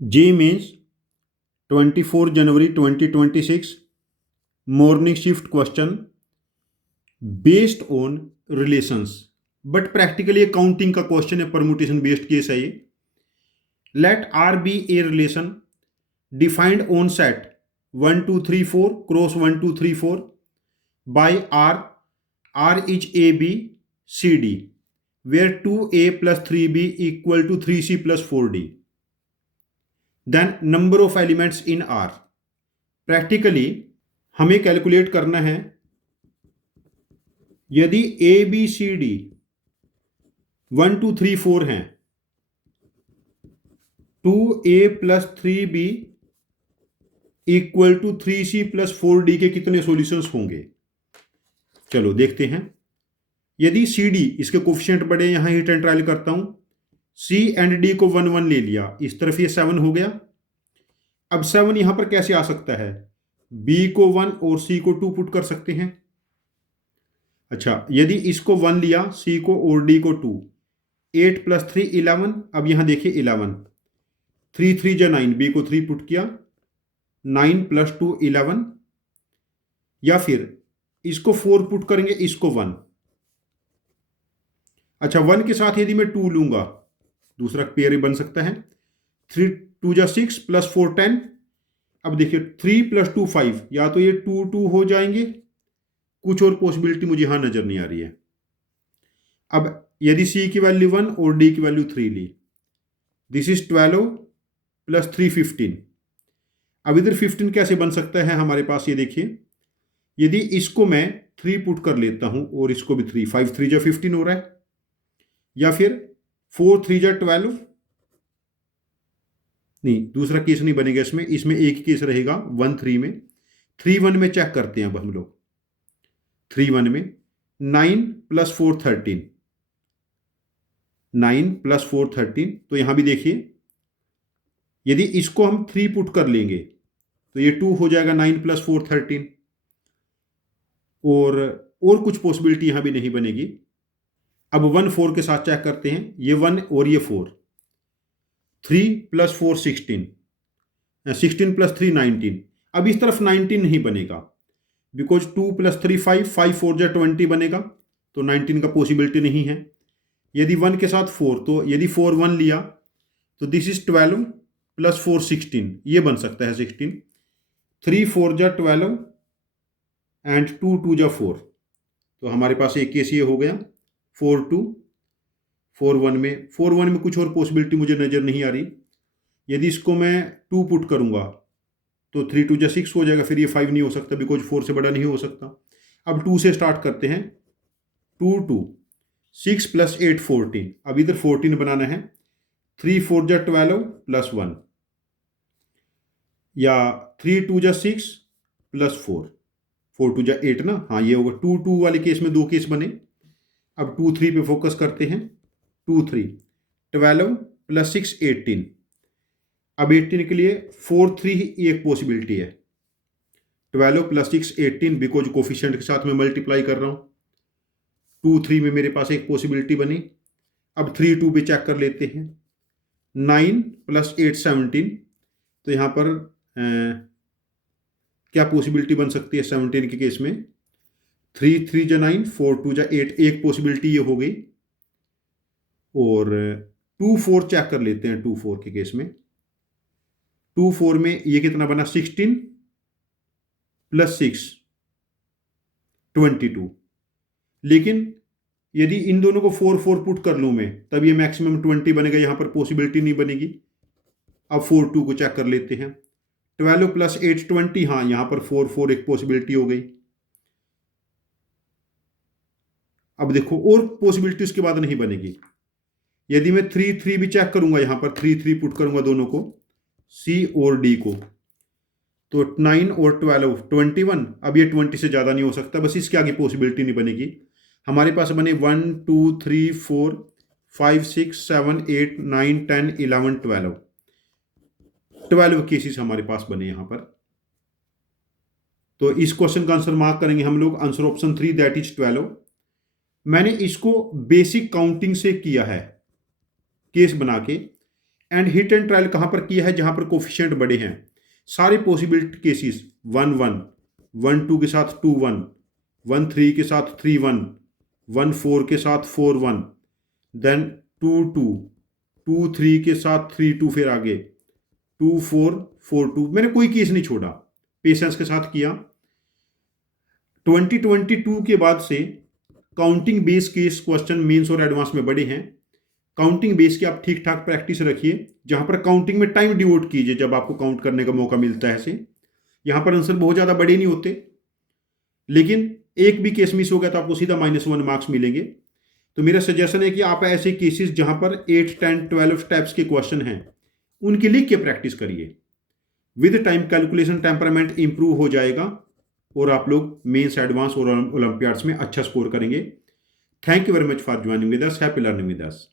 जे Mains 24 जनवरी 2026 morning shift question based on relations, but practically counting का question है, permutation based case है ये। Let R be a relation defined on set 1 2 3 4 cross 1 2 3 4 by R, R is a b c d, where 2a plus 3b equal to 3c plus 4d. Then number of elements in R. Practically हमें calculate करना है, यदि ए b c D 1 2 3 4 हैं, 2a plus 3b equal to 3c plus 4d के कितने solutions होंगे। चलो देखते हैं। यदि सी डी, इसके कोफिशिएंट बड़े, यहां हिट एंड ट्रायल करता हूं, सी एंड डी को 1 1 ले लिया, इस तरफ ये 7 हो गया। अब 7 यहां पर कैसे आ सकता है, बी को 1 और सी को 2 पुट कर सकते हैं। अच्छा, यदि इसको 1 लिया, सी को और डी को 2, 8 प्लस 3 11। अब यहां देखिए 11, 3 3 जा 9, बी को 3 पुट किया, 9 प्लस 2 11। या फिर इसको 4 पुट करेंगे, इसको 1। अच्छा, 1 के साथ यदि मैं 2 लूंगा, दूसरा पेयर बन सकता है, 3 2 जा 6 प्लस 4 10। अब देखिए 3 प्लस 2 5, या तो ये 2 2 हो जाएंगे, कुछ और पॉसिबिलिटी मुझे यहां नजर नहीं आ रही है। अब यदि सी की वैल्यू 1 और डी की वैल्यू 3 ली, दिस इज 12 प्लस 3 15। अब इधर 15 कैसे बन सकता है हमारे पास, ये देखिए, यदि इसको मैं 3 पुट कर लेता हूं और इसको भी 3, 5 3 जा 15 हो रहा है, या फिर 4 3 जा 12। नहीं, दूसरा केस नहीं बनेगा इसमें, इसमें एक केस रहेगा 1 3 में। 3 1 में चेक करते हैं अब हम लोग। 3 1 में 9 प्लस 4 13, 9 प्लस 4 13। तो यहां भी देखिए, यदि इसको हम 3 पुट कर लेंगे तो ये 2 हो जाएगा, 9 प्लस 4 13। और कुछ पॉसिबिलिटी यहां भी नहीं बनेगी। अब 1 4 के साथ चेक करते हैं, ये 1 और ये 4, 3 प्लस 4 16, 16 प्लस 3 19। अब इस तरफ 19 नहीं बनेगा, बिकॉज 2 प्लस 3 5, 5 4 जा 20 बनेगा, तो 19 का पॉसिबिलिटी नहीं है। यदि 1 के साथ 4, तो यदि 4 1 लिया तो दिस इज 12 प्लस 4 16, ये बन सकता है 16। 3 4 जा 12 एंड 2 2 जा 4, तो हमारे पास एक केस ये हो गया। 4 2 4 1 में, 4 1 में कुछ और पॉसिबिलिटी मुझे नज़र नहीं आ रही। यदि इसको मैं 2 पुट करूंगा तो 3 2 जा 6 हो जाएगा, फिर ये 5 नहीं हो सकता, बिकॉज 4 से बड़ा नहीं हो सकता। अब 2 से स्टार्ट करते हैं, 2 2 6 प्लस 8 14। अब इधर 14 बनाना है, 3 4 जा 12 प्लस 1, या 3 2 जा 6 प्लस 4, 4 2 जा 8 ना, हाँ ये होगा। 2 2 वाले केस में 2 केस बने। अब 2 3 पे फोकस करते हैं, 2 3 12 प्लस 6 18। अब 18 के लिए 4 3 ही एक पॉसिबिलिटी है, 12 प्लस 6 18, बिकॉज कोफिशिएंट के साथ मैं मल्टीप्लाई कर रहा हूं। 2 3 में मेरे पास एक पॉसिबिलिटी बनी। अब 3 2 पे चेक कर लेते हैं, 9 प्लस 8 17। तो यहां पर क्या पॉसिबिलिटी बन सकती है 17 के केस में, 3 3 जा 9, 4 2 जा 8, एक पॉसिबिलिटी ये हो गई। और 2 4 चेक कर लेते हैं, 2 4 के केस में, 2 4 में ये कितना बना, 16 प्लस 6 22। लेकिन यदि इन दोनों को 4 4 पुट कर लूं मैं, तब ये मैक्सिमम 20 बनेगा, यहां पर पॉसिबिलिटी नहीं बनेगी। अब 4 2 को चेक कर लेते हैं, 12 प्लस 8 20, हाँ यहां पर 4 4 एक पॉसिबिलिटी हो गई। अब देखो और पॉसिबिलिटी उसके बाद नहीं बनेगी। यदि मैं 3 3 भी चेक करूंगा, यहां पर 3 3 पुट करूंगा दोनों को, सी और डी को, तो 9 और 12 21। अब ये 20 से ज़्यादा नहीं हो सकता, बस इसके आगे पॉसिबिलिटी नहीं बनेगी। हमारे पास बने 1 2 3 4 5 6 7 8 9 10 11 12 केसेस हमारे पास बने यहाँ पर। तो इस क्वेश्चन का आंसर मार्क करेंगे हम लोग, आंसर ऑप्शन 3, दैट इज 12। मैंने इसको बेसिक काउंटिंग से किया है, केस बना के। एंड हिट एंड ट्रायल कहाँ पर किया है, जहाँ पर कोफिशिएंट बड़े हैं। सारे पॉसिबिलिटी केसेस 1 1, 1 2 के साथ 2 1, 1 3 के साथ 3 1, 1 4 के साथ 4 1, देन 2 2, 2 3 के साथ 3 2, फिर आगे 2 4 4 2। मैंने कोई केस नहीं छोड़ा, पेशेंस के साथ किया। 2022 के बाद से counting base case question Mains और एडवांस में बड़े हैं। काउंटिंग बेस की आप ठीक ठाक प्रैक्टिस रखिए, जहां पर काउंटिंग में टाइम डिवोट कीजिए जब आपको काउंट करने का मौका मिलता है। से यहां पर आंसर बहुत ज़्यादा बड़े नहीं होते, लेकिन एक भी केस मिस हो गया तो आपको सीधा -1 मार्क्स मिलेंगे। तो मेरा सजेशन है कि आप ऐसे केसेस जहां पर 8 10 12 स्टेप्स के क्वेश्चन हैं उनकी लिख के प्रैक्टिस करिए। With time calculation temperament improve हो जाएगा और आप लोग मेंस, एडवांस और ओलंपियाड्स में अच्छा स्कोर करेंगे। Thank you very much for joining with us. Happy learning with us.